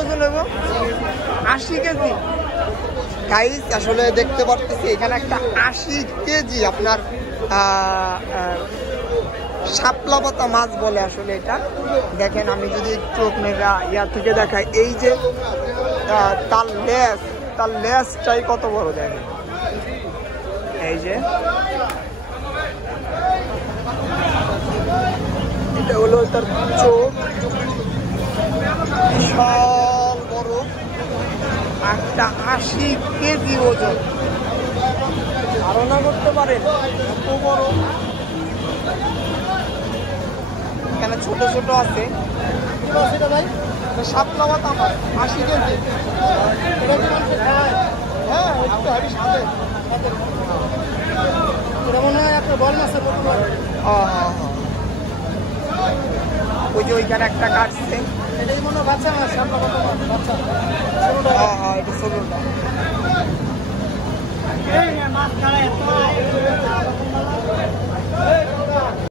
ওজন হবো? 80 KG. Guys আসলে দেখতে পারতেছি এখানে একটা 80 কেজি আপনার শাপলা পাতা মাছ বলে আসলে এটা। দেখেন আমি যদি একটু আপনারা ইয়া থেকে দেখাই, এই যে তার লেজটাই কত বড় দেখেন, এই যে এটা হলো তার চোখ, বিশাল বড় একটা 80 কেজি ওজন। ধারণা করতে পারেন এত বড়। এখানে ছোট ছোট আছে শাপলা পাতা মাছ 80 কেজি। হ্যাঁ একটু হাবি সাথে মনে হয় একটা বল মাছের মতো। হ্যাঁ ওই যে ওইখানে একটা কাটছে, এটাই মনে হয় বাচ্চা মাছ, শাপলা পাতা মাছ বাচ্চা। হ্যাঁ এটা ছোটটা।